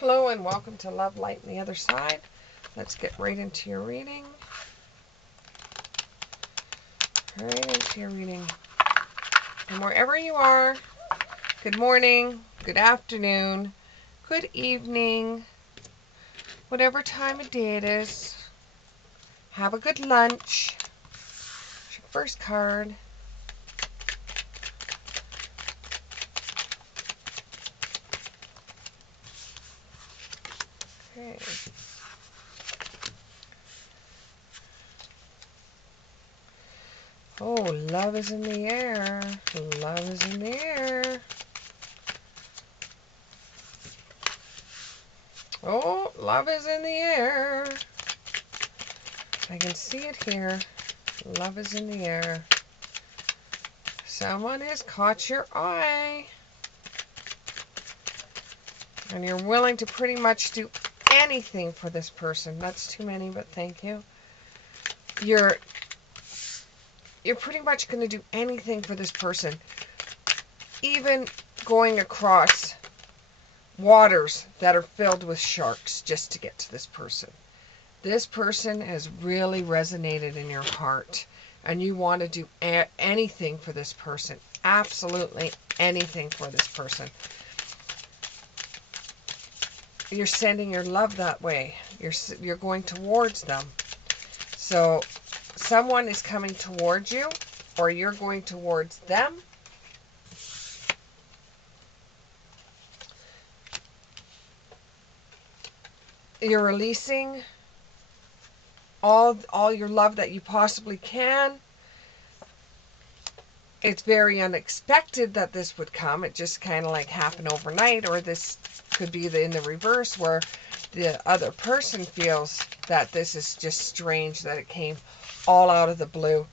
Hello and welcome to Love, Light, and the Other Side. Let's get right into your reading. And wherever you are, good morning, good afternoon, good evening, whatever time of day it is. Have a good lunch. Here's your first card. Okay. Oh, love is in the air. Love is in the air. Oh, love is in the air. I can see it here. Love is in the air. Someone has caught your eye. And you're willing to pretty much do anything for this person. That's too many, but thank you. You're pretty much going to do anything for this person. Even going across waters that are filled with sharks just to get to this person. This person has really resonated in your heart. And you want to do anything for this person. Absolutely anything for this person. You're sending your love that way. You're going towards them. So someone is coming towards you, or you're going towards them. You're releasing all your love that you possibly can. It's very unexpected that this would come. It just kind of like happened overnight, or this could be in the reverse where the other person feels that this is just strange that it came all out of the blue.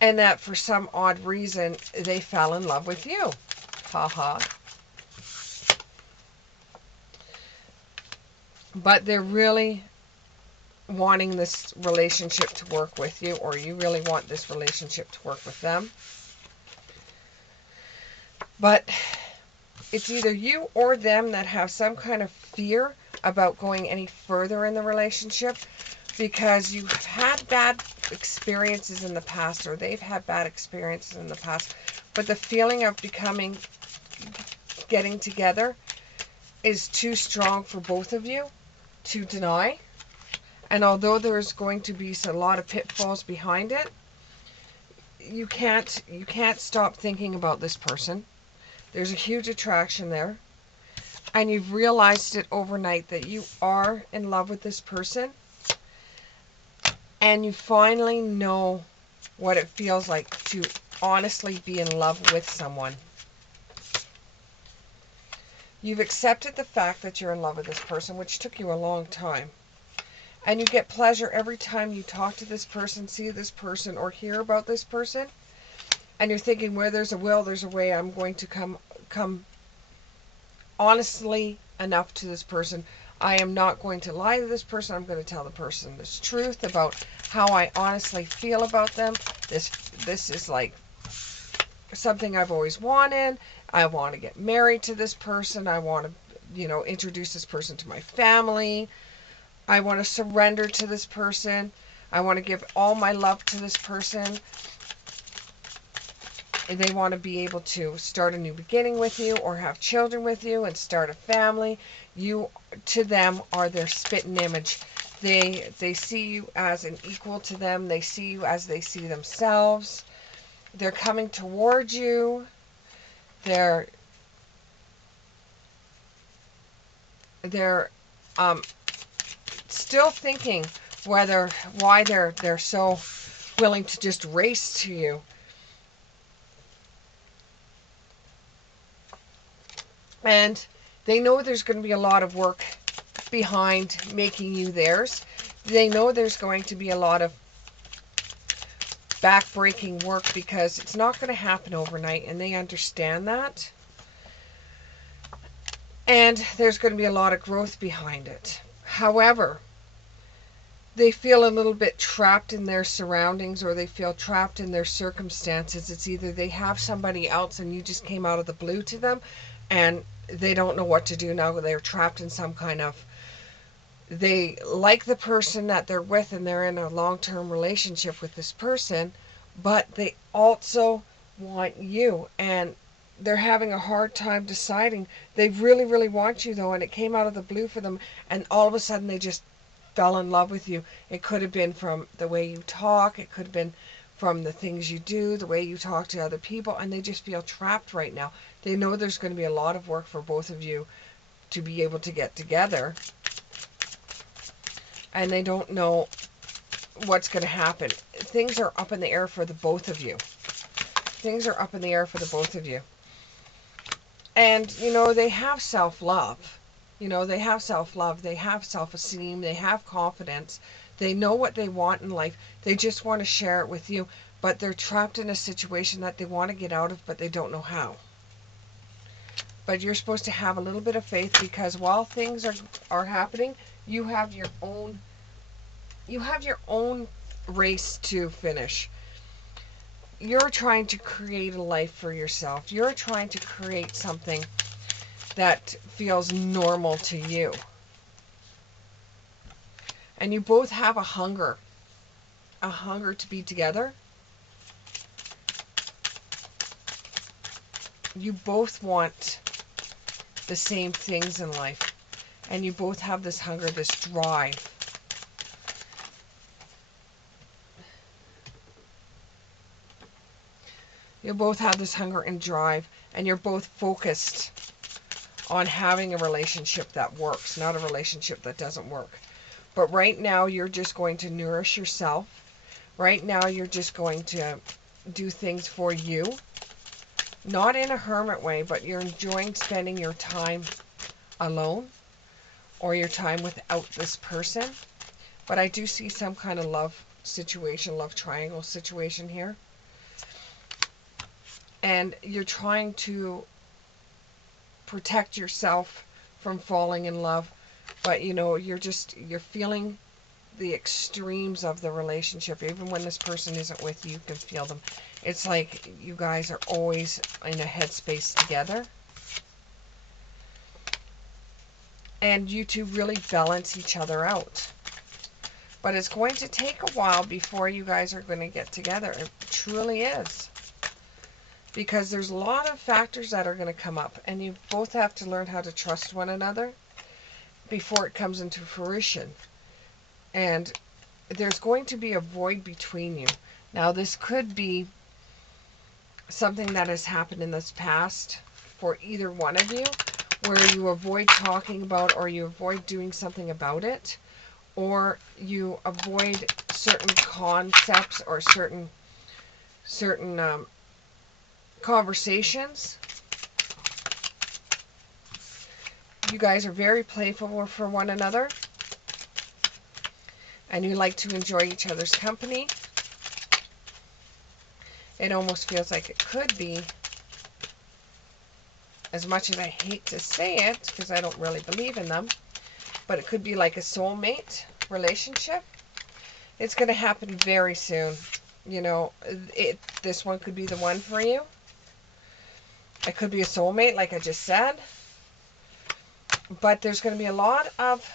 And that for some odd reason, they fell in love with you. Haha. But they're really wanting this relationship to work with you, or you really want this relationship to work with them. But it's either you or them that have some kind of fear about going any further in the relationship because you've had bad experiences in the past, or they've had bad experiences in the past. But the feeling of getting together is too strong for both of you to deny. And although there's going to be a lot of pitfalls behind it, you can't stop thinking about this person. There's a huge attraction there. And you've realized it overnight that you are in love with this person. And you finally know what it feels like to honestly be in love with someone. You've accepted the fact that you're in love with this person, which took you a long time. And you get pleasure every time you talk to this person, see this person, or hear about this person. And you're thinking, where there's a will, there's a way. I'm going to come honestly enough to this person. I am not going to lie to this person. I'm going to tell the person this truth about how I honestly feel about them. This is like something I've always wanted. I want to get married to this person. I want to, introduce this person to my family. I want to surrender to this person. I want to give all my love to this person. And they want to be able to start a new beginning with you, or have children with you and start a family. You, to them, are their spitting image. They see you as an equal to them. They see you as they see themselves. They're coming towards you. They're still thinking why they're so willing to just race to you. And they know there's going to be a lot of work behind making you theirs. They know there's going to be a lot of back-breaking work because it's not going to happen overnight, and they understand that. And there's going to be a lot of growth behind it. However, they feel a little bit trapped in their surroundings, or they feel trapped in their circumstances. It's either they have somebody else and you just came out of the blue to them, and they don't know what to do now. They're trapped in some kind of, they like the person that they're with and they're in a long-term relationship with this person, but they also want you, and they're having a hard time deciding. They really, really want you though, and it came out of the blue for them, and all of a sudden they just fell in love with you. It could have been from the way you talk, it could have been from the things you do, the way you talk to other people, and they just feel trapped right now. They know there's going to be a lot of work for both of you to be able to get together, and they don't know what's going to happen. Things are up in the air for the both of you. Things are up in the air for the both of you. And, you know, they have self-love. You know, they have self-love. They have self-esteem. They have confidence. They know what they want in life. They just want to share it with you. But they're trapped in a situation that they want to get out of, but they don't know how. But you're supposed to have a little bit of faith, because while things are happening, you have your own race to finish. You're trying to create a life for yourself. You're trying to create something that feels normal to you. And you both have a hunger to be together. You both want the same things in life. And you both have this hunger, this drive. You both have this hunger and drive, and you're both focused on having a relationship that works, not a relationship that doesn't work. But right now, you're just going to nourish yourself. Right now, you're just going to do things for you. Not in a hermit way, but you're enjoying spending your time alone, or your time without this person. But I do see some kind of love situation, love triangle situation here. And you're trying to protect yourself from falling in love. But, you know, you're feeling the extremes of the relationship. Even when this person isn't with you, you can feel them. It's like you guys are always in a headspace together. And you two really balance each other out. But it's going to take a while before you guys are going to get together. It truly is. Because there's a lot of factors that are going to come up. And you both have to learn how to trust one another before it comes into fruition. And there's going to be a void between you. Now, this could be something that has happened in this past for either one of you, where you avoid talking about, or you avoid doing something about it, or you avoid certain concepts or certain conversations. You guys are very playful for one another, and you like to enjoy each other's company. It almost feels like it could be, as much as I hate to say it, because I don't really believe in them, but it could be like a soulmate relationship. It's going to happen very soon. You know, this one could be the one for you. It could be a soulmate, like I just said. But there's going to be a lot of,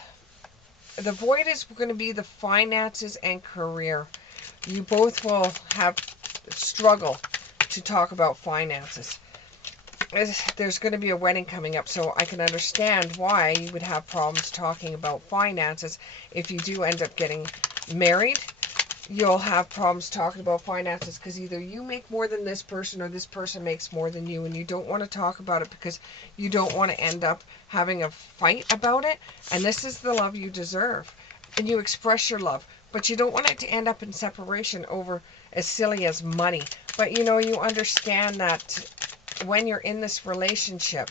the void is going to be the finances and career. You both will have struggle to talk about finances. There's going to be a wedding coming up, so I can understand why you would have problems talking about finances. If you do end up getting married, you'll have problems talking about finances, because either you make more than this person, or this person makes more than you, and you don't want to talk about it because you don't want to end up having a fight about it. And this is the love you deserve, and you express your love, but you don't want it to end up in separation over as silly as money. But you know, you understand that when you're in this relationship,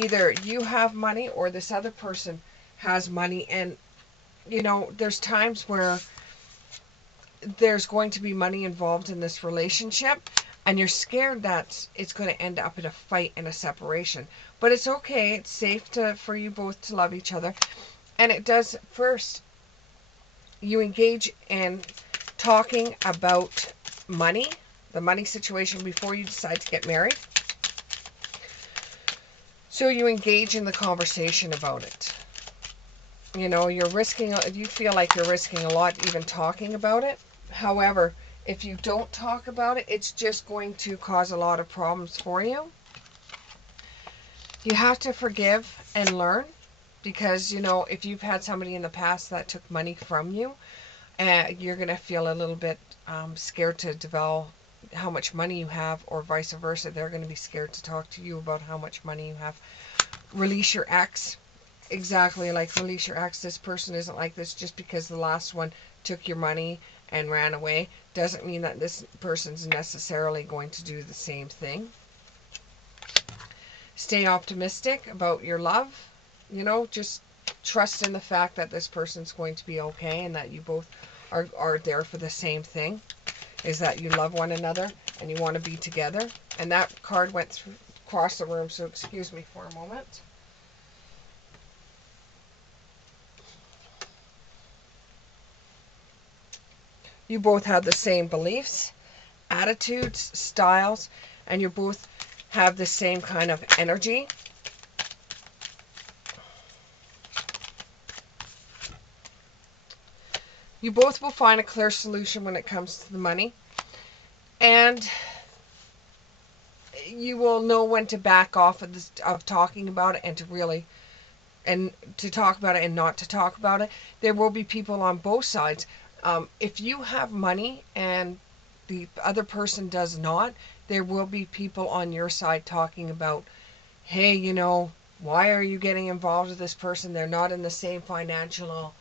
either you have money or this other person has money. And you know, there's times where there's going to be money involved in this relationship, and you're scared that it's going to end up in a fight and a separation. But it's okay. It's safe for you both to love each other. And it does, first, you engage in talking about money, the money situation, before you decide to get married. So you engage in the conversation about it. You know, you feel like you're risking a lot even talking about it. However, if you don't talk about it, it's just going to cause a lot of problems for you. You have to forgive and learn, because, you know, if you've had somebody in the past that took money from you, you're going to feel a little bit scared to develop how much money you have, or vice versa. They're going to be scared to talk to you about how much money you have. Release your ex. Exactly, like release your ex. This person isn't like this. Just because the last one took your money and ran away doesn't mean that this person's necessarily going to do the same thing. Stay optimistic about your love. You know, just trust in the fact that this person's going to be okay, and that you both are there for the same thing, is that you love one another and you want to be together. And that card went across the room, so excuse me for a moment. You both have the same beliefs, attitudes, styles, and you both have the same kind of energy. You both will find a clear solution when it comes to the money, and you will know when to back off of talking about it, and to talk about it and not to talk about it. There will be people on both sides. If you have money and the other person does not, there will be people on your side talking about, hey, you know, why are you getting involved with this person? They're not in the same financial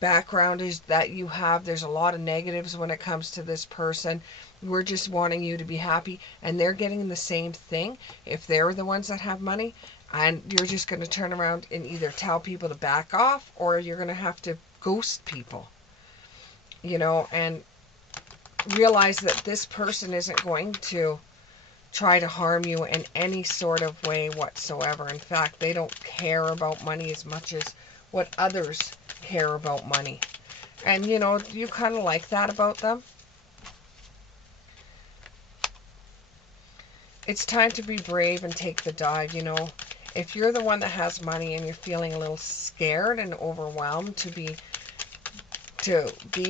background is that you have. There's a lot of negatives when it comes to this person. We're just wanting you to be happy. And they're getting the same thing if they're the ones that have money. And you're just going to turn around and either tell people to back off, or you're going to have to ghost people. You know, and realize that this person isn't going to try to harm you in any sort of way whatsoever. In fact, they don't care about money as much as what others care about money. And, you know, you kind of like that about them. It's time to be brave and take the dive, you know. If you're the one that has money and you're feeling a little scared and overwhelmed to be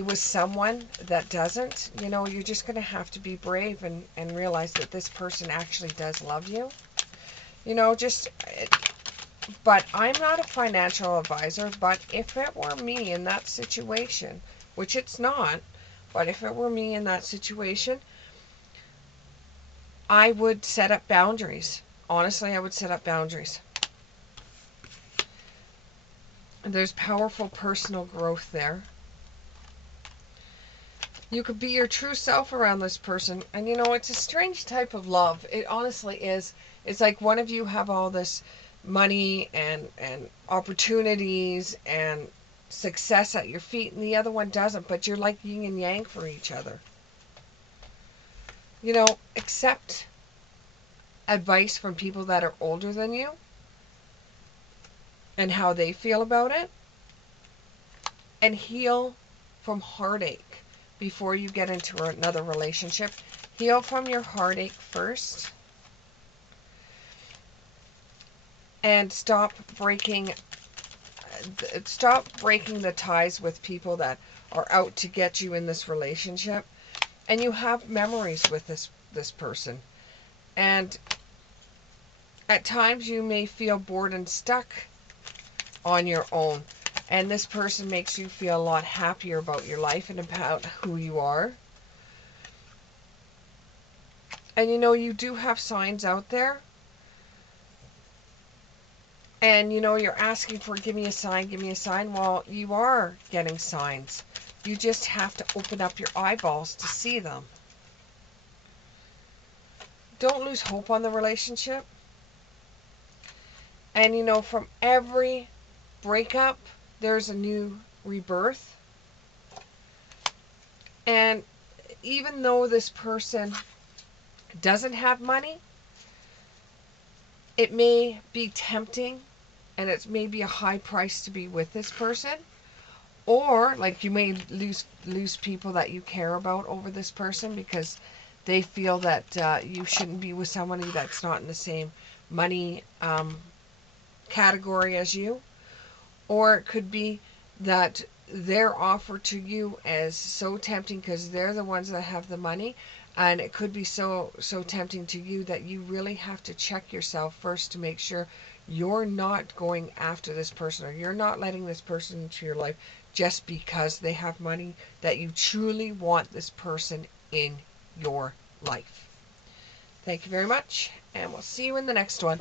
with someone that doesn't, you know, you're just going to have to be brave and realize that this person actually does love you. You know, but I'm not a financial advisor, but if it were me in that situation, which it's not, but if it were me in that situation, I would set up boundaries. Honestly, I would set up boundaries. There's powerful personal growth there. You could be your true self around this person. And, you know, it's a strange type of love. It honestly is. It's like one of you have all this money and opportunities and success at your feet, and the other one doesn't. But you're like yin and yang for each other. You know, accept advice from people that are older than you and how they feel about it. And heal from heartache before you get into another relationship. Heal from your heartache first. And stop breaking the ties with people that are out to get you in this relationship. And you have memories with this person. And at times you may feel bored and stuck on your own. And this person makes you feel a lot happier about your life and about who you are. And, you know, you do have signs out there. And, you know, you're asking for, give me a sign, give me a sign. Well, you are getting signs. You just have to open up your eyeballs to see them. Don't lose hope on the relationship. And, you know, from every breakup, there's a new rebirth. And even though this person doesn't have money, it may be tempting, and it may be a high price to be with this person. Or, like, you may lose people that you care about over this person because they feel that you shouldn't be with somebody that's not in the same money category as you, or it could be that their offer to you is so tempting because they're the ones that have the money, and it could be so tempting to you that you really have to check yourself first to make sure you're not going after this person, or you're not letting this person into your life just because they have money, that you truly want this person in your life. Thank you very much, and we'll see you in the next one.